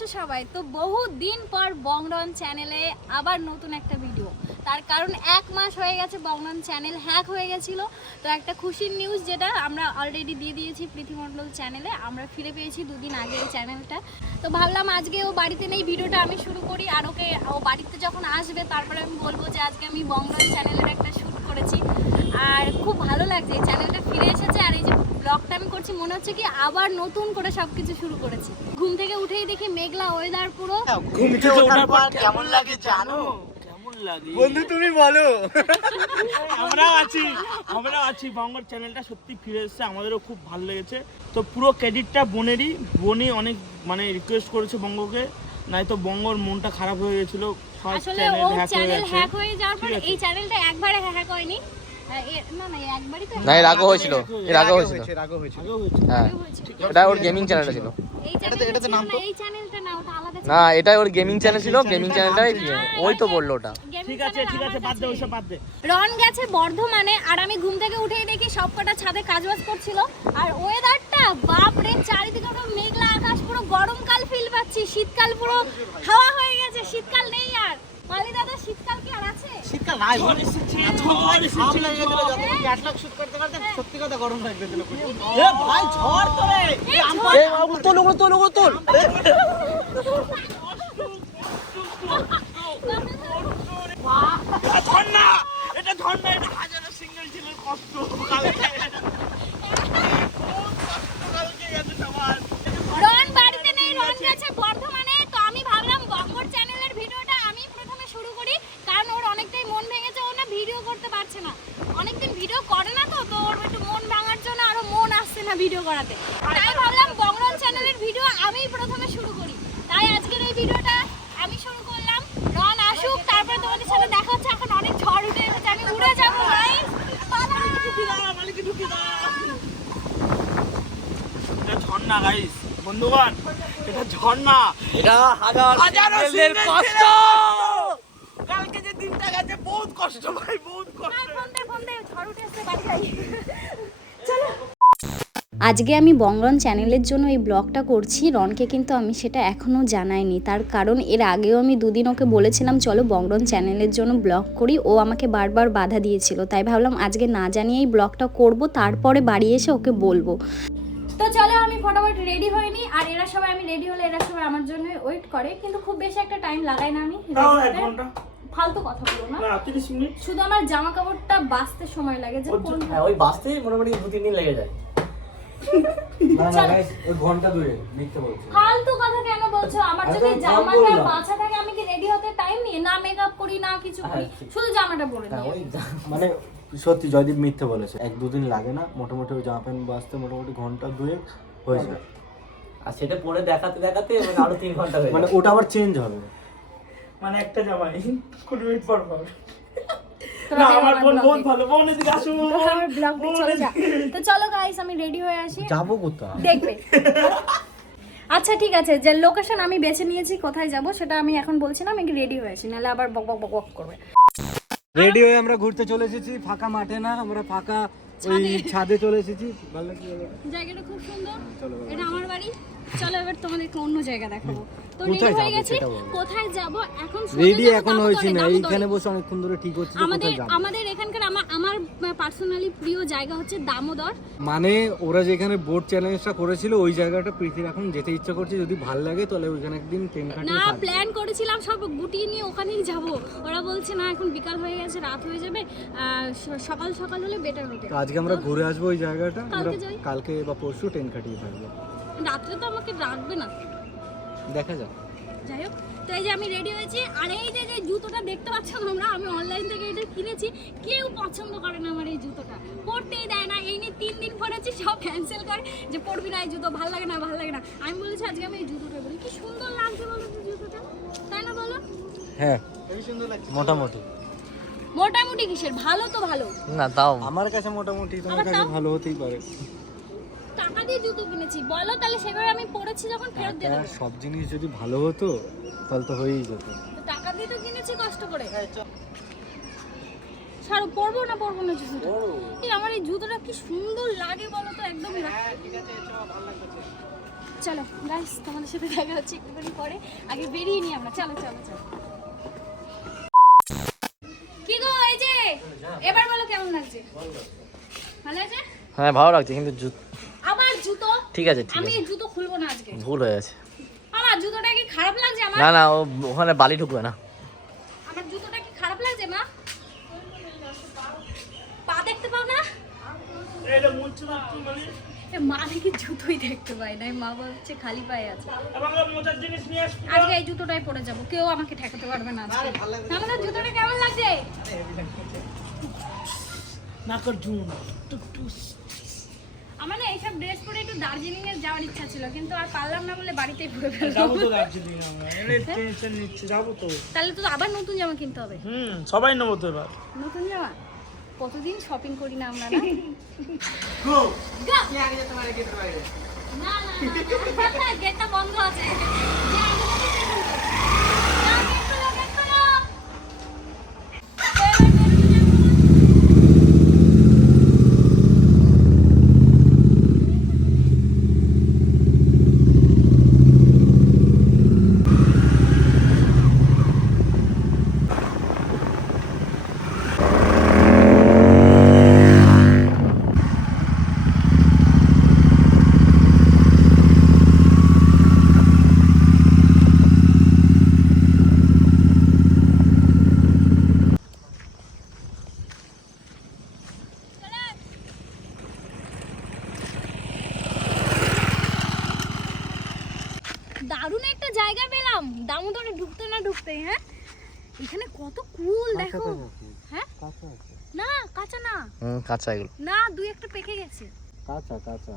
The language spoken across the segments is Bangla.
আছো সবাই? তো বহু দিন পর বংরন চ্যানেলে আবার নতুন একটা ভিডিও। তার কারণ 1 মাস হয়ে গেছে বংরন চ্যানেল হ্যাক হয়ে গেছিলো। তো একটা খুশির নিউজ যেটা আমরা অলরেডি দিয়ে দিয়েছি পৃথিমণ্ডল চ্যানেলে, আমরা ফিরে পেয়েছি 2 দিন আগে এই চ্যানেলটা। তো ভাবলাম আজকে ও বাড়িতে নেই, ভিডিওটা আমি শুরু করি, আর ও বাড়িতে যখন আসবে তারপরে আমি বলবো যে আজকে আমি বংরন চ্যানেলের একটা শ্যুট করেছি। আর খুব ভালো লাগছে, এই চ্যানেলটা ফিরে এসেছে। আর এই যে ব্লগটা আমি করছি মনে হচ্ছে কি আবার নতুন করে সবকিছু শুরু করেছি। ঘুম থেকে উঠেই দেখি মেঘলা ওয়েদার পুরো। ঘুম থেকে ওঠার পর কেমন লাগে জানো? কেমন লাগে বন্ধু তুমি বলো। আমরা আছি বঙ্গর চ্যানেলটা সত্যি ফিরে এসেছে, আমাদেরও খুব ভালো লেগেছে। তো পুরো ক্রেডিটটা বোনেরই, বোনই অনেক মানে রিকোয়েস্ট করেছে বঙ্গকে, নাই তো বঙ্গর মনটা খারাপ হয়ে গেছিল। আসলে ও চ্যানেল হ্যাক হয়ে যাওয়ার পর এই চ্যানেলটা একবারে হ্যাক হয়নি, না একবারই তো না, এর আগে হয়েছিল, এর আগে হয়েছিল। হ্যাঁ, এটা ওর গেমিং চ্যানেলটা ছিল। এটাতে নাম তো এই চ্যানেলটা না, ওটা আলাদা। না, এটা ওর গেমিং চ্যানেল ছিল, গেমিং চ্যানেলটাই ওই তো বললো ওটা। ঠিক আছে বাদ দে, ওইসব বাদ দে। রন গেছে বর্ধমানে, আর আমি ঘুম থেকে উঠেই দেখি সবকটা ছাদে কাজবাজ করছিল। আর ওয়েদারটা বাপ রে, চারিদিকে পুরো মেঘলা আকাশ, পুরো গরমকাল ফিল পাচ্ছি। শীতকাল পুরো হাওয়া হয়ে গেছে, শীতকাল নেই আর। মালি দাদা, শীতকাল কি আর আছে? শীতকাল নাই, ঝড় লাগে গেছিল যখন ক্যাটলগ শুট করতে করতে, সত্যি কথা গরম লাগবে দিল। এ ভাই ঝড় তো রে, তোল। এটা ঝর্ণা, এটা হাজারো সিঙ্গেল ছেলের কষ্ট। কালকে গেছে সবার। রন বাড়িতে নেই, রন গেছে বর্ধমানে। তো আমি ভাবলাম বঙ্গর চ্যানেলের ভিডিওটা আমি প্রথমে শুরু করি, কারণ ওর অনেকটাই মন ভেঙেছে, ও না ভিডিও করতে পারছে না, অনেকদিন ভিডিও করে না। তো ওর একটু মন ভাঙার জন্য আরো মন আসছে না ভিডিও করাতে। তাই ভাবলাম বঙ্গরন চ্যানেলের ভিডিও আমি প্রথমে শুরু করি, তাই আজকের এই ভিডিওটা আমি শুরু করলাম। রন আসুক, তারপরে তোমাদের সাথে দেখা হচ্ছে। এখন অনেক ঝড় উঠে এসেছে, আমি উড়ে যাবো ভাই। এটা ঝর্ণা গাইস, বন্ধুগণ, এটা ঝর্ণা, এটা হাজারো সিঙ্গেলের কষ্ট। কালকে যে দিনটা গেছে বহুত কষ্ট ভাই, বহুত কষ্ট। ফোন দে, ঝড় উঠে এসেছে, বাড়ি যাই। চলো। আজকে আমি বংরন চ্যানেলের জন্য এই ব্লগটা করছি। রনকে কিন্তু আমি সেটা এখনও জানাইনি, তার কারণ এর আগেও আমি 2 দিন ওকে বলেছিলাম চলো বংরন চ্যানেলের জন্য ব্লগ করি, ও আমাকে বারবার বাধা দিয়েছিল। তাই ভাবলাম আজকে না জানিয়েই ব্লগটা করব, তারপরে বাড়ি এসে ওকে বলবো। তো চলো আমি ফটাফট রেডি হয়নি, আর এরা সবাই আমি রেডি হলে এরা সবাই আমার জন্য ওয়েট করে, কিন্তু খুব বেশি একটা টাইম লাগাই না আমি। ফালতু কথা বলো না, 30 মিনিট শুধু আমার জামা কাপড়টা বাছতে সময় লাগে। যে হ্যাঁ, ওই বাসতেই মোটামুটি 2-3 দিন লেগে যায়। ফালতু কথা কেন বলছো? আমার যদি জামাটা বাছা থাকে আমি কি রেডি হতে টাইম নিয়ে না মেকআপ করি না কিছু করি, শুধু জামাটা পরে নিই। মানে সত্যি জয়দীপ মিথ্যে বলেছে, 1-2 দিন লাগে না, মোটামুটি ওই জামা প্যান্ট বাঁচতে মোটামুটি ঘন্টা 2 হয়ে যায়। আর সেটা পরে দেখাতে দেখাতে আরো 3 ঘন্টা হয়ে যায়। মানে ওটা আবার চেঞ্জ হবে, মানে একটা জামাই 20 মিনিট পর পর। না আমার বোন বহুত ভালো, বোন এদিকে আসুন। তো চলো গাইস, আমি রেডি হয়ে আসি। যাবো কোথায় দেখবে। আচ্ছা ঠিক আছে, যে লোকেশন আমি বেছে নিয়েছি কোথায় যাব সেটা আমি এখন বলছি না, আমি রেডি হয়ে আসি, নাহলে আবার বক বক বক বক করবে। রেডি হয়ে আমরা ঘুরতে চলে এসেছি, ফাঁকা মাঠে না, আমরা ফাঁকা ওই ছাদে চলে এসেছি। ভালো লাগছে জায়গাটা, খুব সুন্দর। এটা আমার বাড়ি। চলো এবার তোমাদেরকে অন্য জায়গা দেখাবো। তো রেডি কোথায় হয়ে যাবো গেছি, সেটা বলো। কোথায় যাব এখন? রেডি এখন হয়েছে না, এইখানে বসে অনেকক্ষণ ধরে ঠিক হচ্ছে যে কোথায় যাব। আমাদের এখানকার আমার পার্সোনালি প্রিয় জায়গা হচ্ছে দামোদর। মানে ওরা যেখানে বোট চ্যালেঞ্জটা করেছিল ওই জায়গাটা প্রীতির এখন যেতে ইচ্ছা করছে, যদি ভালো লাগে তাহলে ওইখানে একদিন ট্রেন কাটিয়ে না, থাকবো। প্ল্যান করেছিলাম সব গুটিয়ে নিয়ে ওখানেই যাব। ওরা বলছে না এখন বিকাল হয়ে গেছে, রাত হয়ে যাবে, সকাল সকাল হলে বেটার হবে। তো আজকে আমরা ঘুরে আসবো ওই জায়গাটা, আমরা কালকে যাই। কালকে বা পরশু ট্রেন কাটিয়ে থাকবো। রাত্রে তো আমাকে রাখবে না, দেখা যাক। যাই হোক। তো এই যে আমি রেডি হয়েছি, আর এই যে জুতোটা দেখতে পাচ্ছ তোমরা, আমি অনলাইন থেকে এটা কিনেছি। কেউ পছন্দ করে না আমার এই জুতোটা, পরতেই দেয় না। এই নিয়ে 3 দিন পরেছি, সব ক্যান্সেল করে যে পরবি না এই জুতো, ভালো লাগে না ভালো লাগে না। আমি বলেছি আজকে আমি এই জুতোটা বলি, কি সুন্দর লাগছে বলো তো জুতোটা, তাই না বলো? হ্যাঁ খুবই সুন্দর লাগছে। মোটামুটি মোটামুটি কিসের, ভালো তো ভালো না তাও আমার কাছে মোটামুটি, তোমার আমার কাছে তাও। ভালো হতেই পারে। টাকা দিয়ে জুতো কিনেছি, বলো তাহলে সেভাবে আমি পরেছি যখন ফেরত দিয়ে দেবো। সব জিনিস যদি ভালো হতো তাহলে তো হয়েই যেত। তো টাকা দিয়ে তো কিনেছি কষ্ট করে। ছাড়ো, পরবো না জুতোটা। এই আমার এই জুতোটা কি সুন্দর লাগে বলো তো, একদম চলো গাইস, তোমাদের সাথে দেখা হচ্ছে একটুখানি পরে। আগে বেরিয়ে নিই আমরা, চলো চলো চলো। কি গো, এই যে এবার বলো কেমন লাগছে? ভালো আছে? হ্যাঁ ভালো লাগছে, কিন্তু আমার জুতো ঠিক আছে ঠিক আমি আছে, জুতো খুলবো না আজকে। ভুল হয়ে গেছে। আমার জুতোটা কি খারাপ লাগছে? আমার না না, ওখানে বালি ঢুকবে না। আমার জুতোটা কি খারাপ লাগছে মা? পা দেখতে পাও না? এটা মুছছে না একটু মানে এ মা নাকি জুতোই দেখতে পায় না, মা বলছে খালি পায়ে আছে। এবং মোচার জিনিস নিয়ে আসবি। আজকে এই জুতোটাই পরে যাবো, কেউ আমাকে ঠেকাতে পারবে না আজকে। আমাদের জুতোটা কেমন লাগছে? নাকর জুন টুটুস। আমার না এইসব ড্রেস পরে একটু দার্জিলিং এ যাওয়ার ইচ্ছা ছিল, কিন্তু আর পারলাম না বলে বাড়িতেই পরে ফেললাম। যাবো তো দার্জিলিং আমরা, এনে টেনশন নিচ্ছে, যাবো তো। তাহলে তো আবার নতুন জামা কিনতে হবে। সবাই নেবো তো এবার। নতুন জামা কতদিন শপিং করি না আমরা, না? গো গা! কি আগে যেতে পারে গেটের বাইরে? না না না, গেটটা বন্ধ আছে। যা, গেট খোলো, গেট খোলো। দারুণ একটা জায়গা পেলাম দামোদরে ঢুকতে না ঢুকতে। হ্যাঁ, এখানে কত কুল দেখো। হ্যাঁ না, কাঁচা না, কাঁচা এগুলো। না দুই একটা পেকে গেছে। কাঁচা কাঁচা।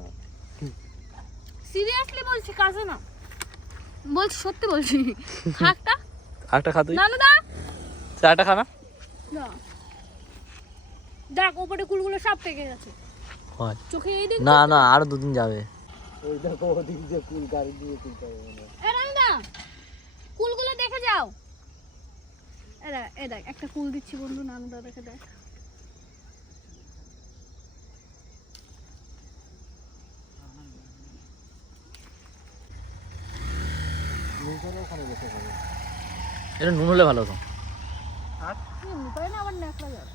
সিরিয়াসলি বলছি, কাঁচা না বলছি, সত্যি বলছি। খাকটা আরেকটা খা তুই, নানু দা চাটা খা না। না, দেখ ওপরে কুলগুলো সব পেকে গেছে। হয় চোখে এই দিক না না, আরো দুদিন যাবে। ওই দেখো ওদিক যে কুল গাড়ি দিয়ে তুলতে হবে মনে হয়। এ নানু দা, কুলগুলো দেখে যাও। এ দেখ একটা কুল দিচ্ছি বন্ধু, নানু দা দেখে দেখ। ওখানে বসে খাবে। এটা নুন হলে ভালো হতো। এমনি করে না আবার ন্যাকড়া যাবে।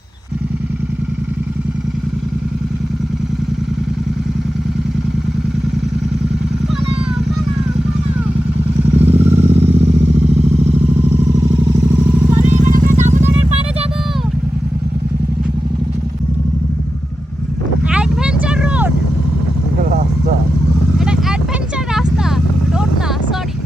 রাস্তা এটা অ্যাডভেঞ্চার রাস্তা, রোড না, সরি।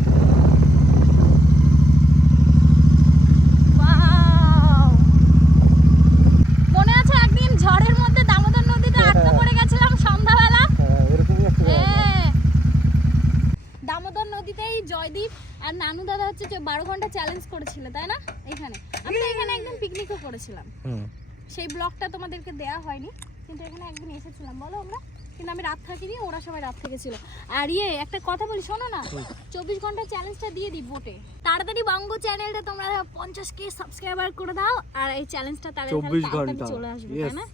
মনে আছে একদিন ঝড়ের মধ্যে দামোদর নদীতে আটকে পড়ে গেছিলাম সন্ধ্যাবেলা? এরকমই একটা হ্যাঁ, দামোদর নদীতেই জয়দীপ আর নানু দাদা হচ্ছে 12 ঘন্টা চ্যালেঞ্জ করেছিল, তাই না? এখানে আমি তো এখানে একদিন পিকনিকও করেছিলাম। সেই ব্লগটা তোমাদেরকে দেয়া হয়নি, কিন্তু এখানে একদিন এসেছিলাম বলো আমরা, কিন্তু আমি রাত থাকিনি, ওরা সবাই রাত থেকেছিল। আর একটা কথা বলি শোনো না, 24 ঘন্টা চ্যালেঞ্জটা দিয়ে দিই ভোটে। তাড়াতাড়ি বঙ্গ চ্যানেলটা তোমরা 50k সাবস্ক্রাইবার করে দাও, আর এই চ্যালেঞ্জটা তাড়াতাড়ি চলে আসবে, তাই না?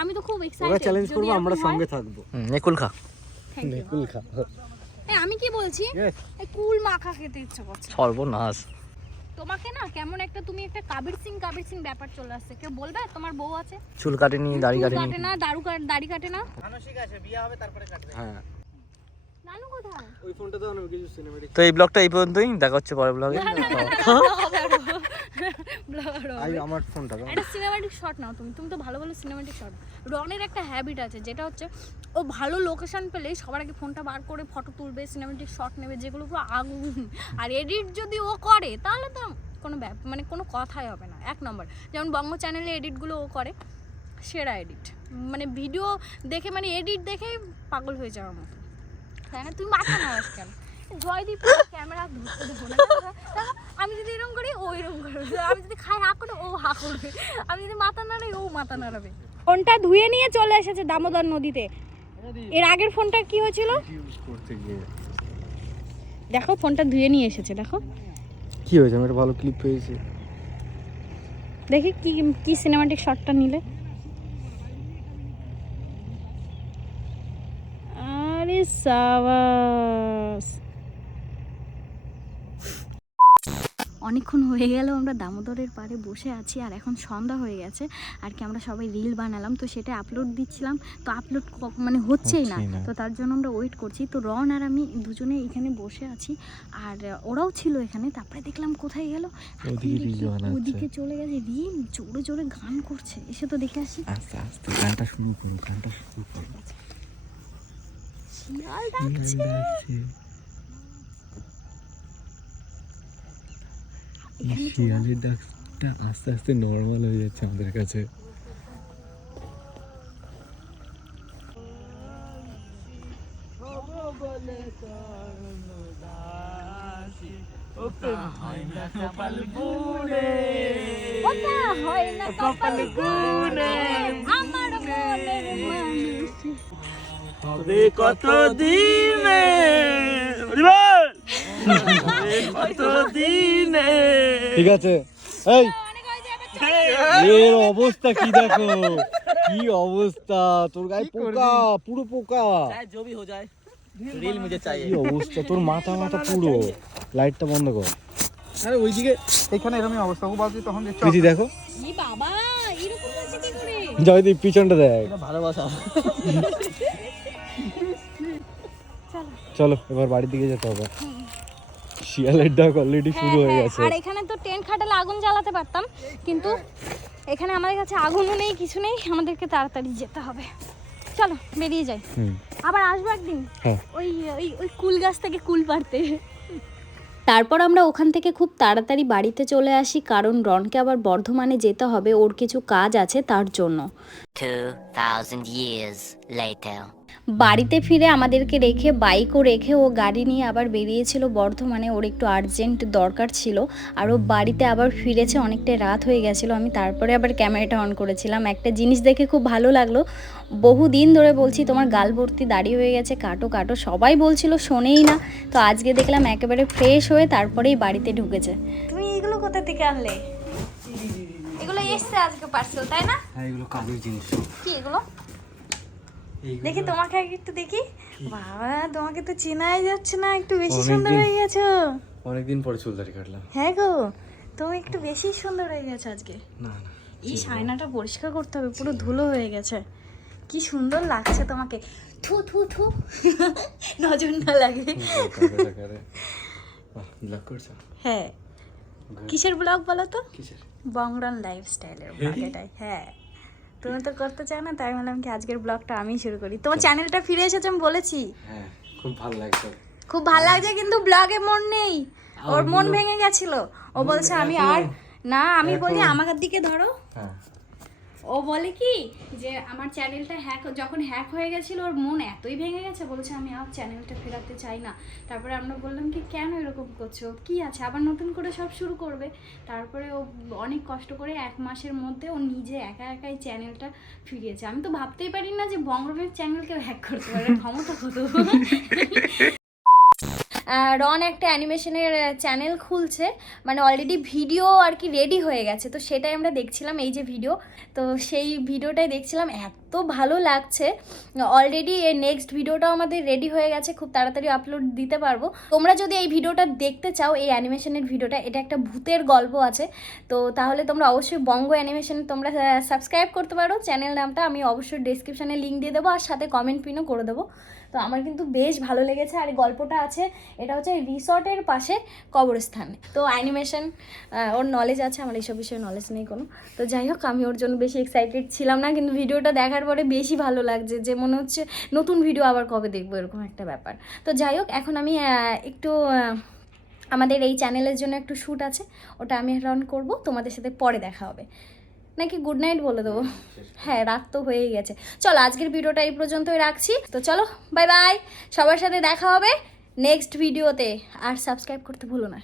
আমি তো খুব এক্সাইটেড। ওরা চ্যালেঞ্জ করবে, আমরা সঙ্গে থাকবো। নেকুল খা। নেকুল খা। আমি কি বলছি, এই কুল মাখা খেতে ইচ্ছে করছে। সর্বনাশ। তোমাকে না কেমন একটা, তুমি একটা কাবির সিং ব্যাপার চলে আসছে। কেউ বলবে তোমার বউ আছে, চুল কাটেনি, দাড়ি চুল কাটেনি। কাটে না, দাড়ি কাটে না। মানসিক আছে, বিয়ে হবে তারপরে কাটবে। হ্যাঁ, নানু কোথায়? ওই ফোনটা তো অনেক কিছু সিনেমেটিক। তো এই ব্লগটা এই পর্যন্তই, দেখা হচ্ছে পরের ব্লগে। আমার ফোনটা একটা সিনেম্যাটিক শট নাও তুমি, তুমি তো ভালো ভালো সিনেম্যাটিক শট। রনের একটা হ্যাবিট আছে, যেটা হচ্ছে ও ভালো লোকেশন পেলে সবার আগে ফোনটা বার করে ফটো তুলবে, সিনেম্যাটিক শট নেবে, যেগুলো পুরো আগুন। আর এডিট যদি ও করে তাহলে তো কোনো মানে কোনো কথাই হবে না, এক নম্বর। যেমন বঙ্গ চ্যানেলে এডিটগুলো ও করে, সেরা এডিট। মানে ভিডিও দেখে, মানে এডিট দেখেই পাগল হয়ে যাওয়ার মতো, তাই না? তুমি মাথা নাড়াস কেন? জয়দীপ ক্যামেরা ধরতে দেবো না। আমি যদি এরকম করি ও এরকম করবে, আমি যদি খাই হা করে ও হা করবে, আমি যদি মাথা নাড়াই ও মাথা নাড়াবে। ফোনটা ধুয়ে নিয়ে চলে এসেছে দামোদর নদীতে। এর আগের ফোনটা কি হয়েছিল দেখো, ফোনটা ধুয়ে নিয়ে এসেছে, দেখো কি হয়েছে। আমার ভালো ক্লিপ পেয়েছি, দেখি কি কি সিনেম্যাটিক শটটা নিলে। আরে সাবাস। অনেকক্ষণ হয়ে গেল আমরা দামোদরের পাড়ে বসে আছি, আর এখন সন্ধ্যা হয়ে গেছে আর কি। আমরা সবাই রিল বানালাম, তো সেটা আপলোড দিচ্ছিলাম, তো আপলোড মানে হচ্ছেই না, তো তার জন্য আমরা ওয়েট করছি। তো রন আর আমি দুজনে এখানে বসে আছি, আর ওরাও ছিল এখানে। তারপরে দেখলাম কোথায় গেল, ওদিকে চলে গেছে রিল, জোরে জোরে গান করছে। এসে তো দেখে আসি। আস্তে আস্তে গানটা শুরু করো, গানটা শুরু করো। শিয়াল ডাকছে। শিয়ালের ডাকটা আস্তে আস্তে নর্মাল হয়ে যাচ্ছে আমাদের কাছে। ওটা হয় না কপাল গুনে, আমার মনের মানুষ। তবে কত দিনে কত দিনে। ঠিক আছে, এই এর অবস্থা কি দেখো, কি অবস্থা, তোর গায়ে পোকা, পুরো পোকা। जो भी हो जाए रील मुझे चाहिए। কি অবস্থা, তোর মাথা মাথা পুরো। লাইটটা বন্ধ কর। আরে ওইদিকে এখানে এরকমই অবস্থা, ও বলছি তখন দেখছো পিছি দেখো, ই বাবা, এরকম হচ্ছে কি করে? জয়দীপ পিছনটা দেখ। এটা ভালোবাসা। চলো এবার বাড়ির দিকে যেতে হবে, শিয়ালের ডাক অলরেডি শুরু হয়ে গেছে। আর এখানে তো টেন্ট খাটালে আগুন জ্বালাতে পারতাম, কিন্তু এখানে আমাদের কাছে আগুনও নেই, কিছু নেই, আমাদেরকে তাড়াতাড়ি যেতে হবে। চলো বেরিয়ে যাই, আবার আসবো একদিন হ্যাঁ। ওই ওই ওই কুল গাছ থেকে কুল পাড়তে। তারপর আমরা ওখান থেকে খুব তাড়াতাড়ি বাড়িতে চলে আসি, কারণ রনকে আবার বর্ধমানে যেতে হবে, ওর কিছু কাজ আছে তার জন্য। 2000 years later. বাড়িতে ফিরে আমাদেরকে রেখে, বাইকও রেখে, ও গাড়ি নিয়ে আবার বেরিয়েছিল বর্ধমানে, ওর একটু আর্জেন্ট দরকার ছিল, আর ও বাড়িতে আবার ফিরেছে, অনেকটা রাত হয়ে গেছিলো। আমি তারপরে আবার ক্যামেরাটা অন করেছিলাম। একটা জিনিস দেখে খুব ভালো লাগলো, বহুদিন ধরে বলছি তোমার গাল ভর্তি দাড়ি হয়ে গেছে, কাটো কাটো, সবাই বলছিল, শোনেই না। তো আজকে দেখলাম একেবারে ফ্রেশ হয়ে তারপরেই বাড়িতে ঢুকেছে। তুমি এগুলো কোথা থেকে আনলে? এগুলো এসছে আজকে পার্সেল, তাই না? হ্যাঁ, এগুলো কাজের জিনিস। কি এগুলো? দেখি তোমাকে আগে একটু দেখি। বাবা, তোমাকে তো চেনাই যাচ্ছে না, একটু বেশি সুন্দর হয়ে গেছো। অনেকদিন পরে চুল দাড়ি কাটলাম। হ্যাঁ গো, তুমি একটু বেশি সুন্দর হয়ে গেছো আজকে। না না, এই আয়নাটা পরিষ্কার করতে হবে, পুরো ধুলো হয়ে গেছে। কি সুন্দর লাগছে তোমাকে। থু থু থু, নজর না লাগে। ব্লগ করছো? হ্যাঁ। কিসের ব্লগ বলো তো? কিসের? বংরন লাইফস্টাইলের ব্লগ এটাই। হ্যাঁ, তুমি তো করতে চাও না, তাই বললাম কি আজকের ব্লগটা আমি শুরু করি। তোমার চ্যানেলটা ফিরে এসেছে আমি বলেছি। হ্যাঁ, খুব ভালো লাগছে। খুব ভালো লাগছে, কিন্তু ব্লগে মন নেই। ওর মন ভেঙে গেছিল, ও বলছে আমি আর না, আমি বলি আমার দিকে ধরো। হ্যাঁ, ও বলে কি যে আমার চ্যানেলটা যখন হ্যাক হয়ে গেছিল, ওর মন এতই ভেঙে গেছে, বলছে আমি আর চ্যানেলটা ফেরাতে চাই না। তারপরে আমরা বললাম কি কেন এরকম করছো, কি আছে, আবার নতুন করে সব শুরু করবে। তারপরে ও অনেক কষ্ট করে 1 মাসের মধ্যে ও নিজে একা একাই চ্যানেলটা ফিরিয়েছে। আমি তো ভাবতেই পারি না যে বংরনের চ্যানেলকে হ্যাক করতে পারে, ক্ষমতা কত। রন একটা অ্যানিমেশনের চ্যানেল খুলছে, মানে অলরেডি ভিডিও আর কি রেডি হয়ে গেছে, তো সেটাই আমরা দেখছিলাম, এই যে ভিডিও, তো সেই ভিডিওটাই দেখছিলাম, এত ভালো লাগছে। অলরেডি এর নেক্সট ভিডিওটাও আমাদের রেডি হয়ে গেছে, খুব তাড়াতাড়ি আপলোড দিতে পারবো। তোমরা যদি এই ভিডিওটা দেখতে চাও, এই অ্যানিমেশনের ভিডিওটা, এটা একটা ভূতের গল্প আছে, তো তাহলে তোমরা অবশ্যই বঙ্গ অ্যানিমেশন তোমরা সাবস্ক্রাইব করতে পারো। চ্যানেল নামটা আমি অবশ্যই ডেসক্রিপশানে লিঙ্ক দিয়ে দেবো, আর সাথে কমেন্ট পিনও করে দেবো। তো আমার কিন্তু বেশ ভালো লেগেছে। আর গল্পটা আছে, এটা হচ্ছে রিসর্টের পাশে কবরস্থান। তো অ্যানিমেশন ওর নলেজ আছে, আমার এইসব বিষয়ে নলেজ নেই কোনো। তো যাই হোক, আমি ওর জন্য বেশি এক্সাইটেড ছিলাম না, কিন্তু ভিডিওটা দেখার পরে বেশি ভালো লাগছে, যে মনে হচ্ছে নতুন ভিডিও আবার কবে দেখবো, এরকম একটা ব্যাপার। তো যাই হোক, এখন আমি একটু আমাদের এই চ্যানেলের জন্য একটু শ্যুট আছে, ওটা আমি রান করব, তোমাদের সাথে পরে দেখা হবে। নাকি গুড নাইট বলে দেবো? হ্যাঁ, রাত তো হয়েই গেছে। চলো আজকের ভিডিওটা এই পর্যন্তই রাখছি। তো চলো বাই বাই, সবার সাথে দেখা হবে নেক্সট ভিডিওতে, আর সাবস্ক্রাইব করতে ভুলো না।